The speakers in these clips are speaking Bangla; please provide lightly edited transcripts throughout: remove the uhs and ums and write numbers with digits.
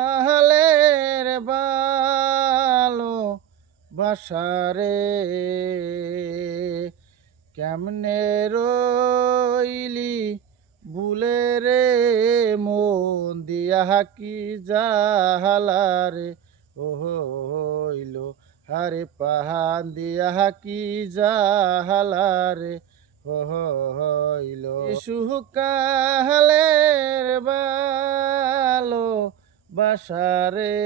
সুকালের ভালো বাসারে কেমনে রইলি ভুলে রে মন দিয়া কি জাহালারে ও হইল হারে পাহান দিয়া কি জাহালারে ও হইল সুকালের ভালো বাসারে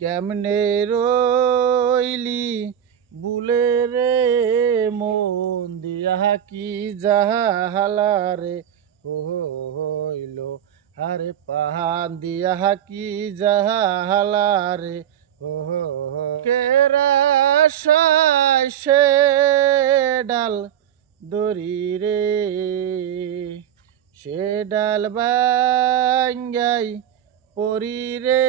কেমনে রইলি বুলে রে মন দিয়া কি জাহালারে ও হইল আরে পাহান দিয়া কি জাহালারে ও কেরা সে ডাল দড়ি রে সে ডাল বাঙ্গাই পরি রে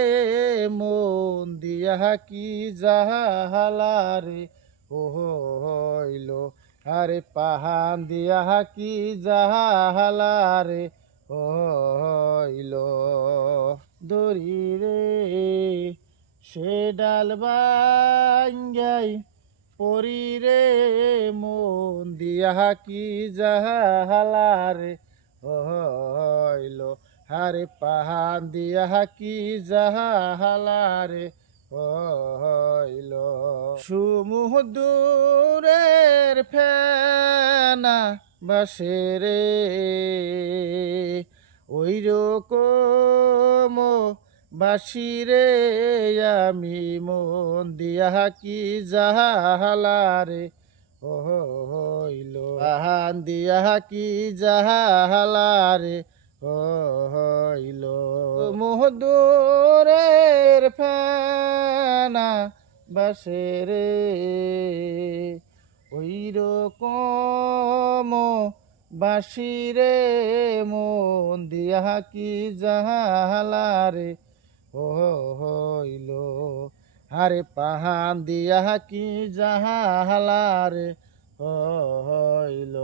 মন দিয়া কি জাহালারে ও হইল আরে পাহান দিয়া কি জাহালারে ও হইল দড়ি রে সে ডাল বাঙ্গাই পরি রে মন দিয়া কি জাহালারে হইল হারে পাহান দিয়া কি জাহালারে হইল সমুদ্রের ফেনা বাসে রে ওই রকম বাসিরে আমি মন দিয়া কি জাহালারে ও হইল পাহান দিয়া কি জাহালারে ও হইল মধুরের ফেনা বাসে রে ওই রকম বাসিরে মন দিয়া কি জাহালারে ও হইল আরে পাহান দিয়া কি জাহালারে ও হইল।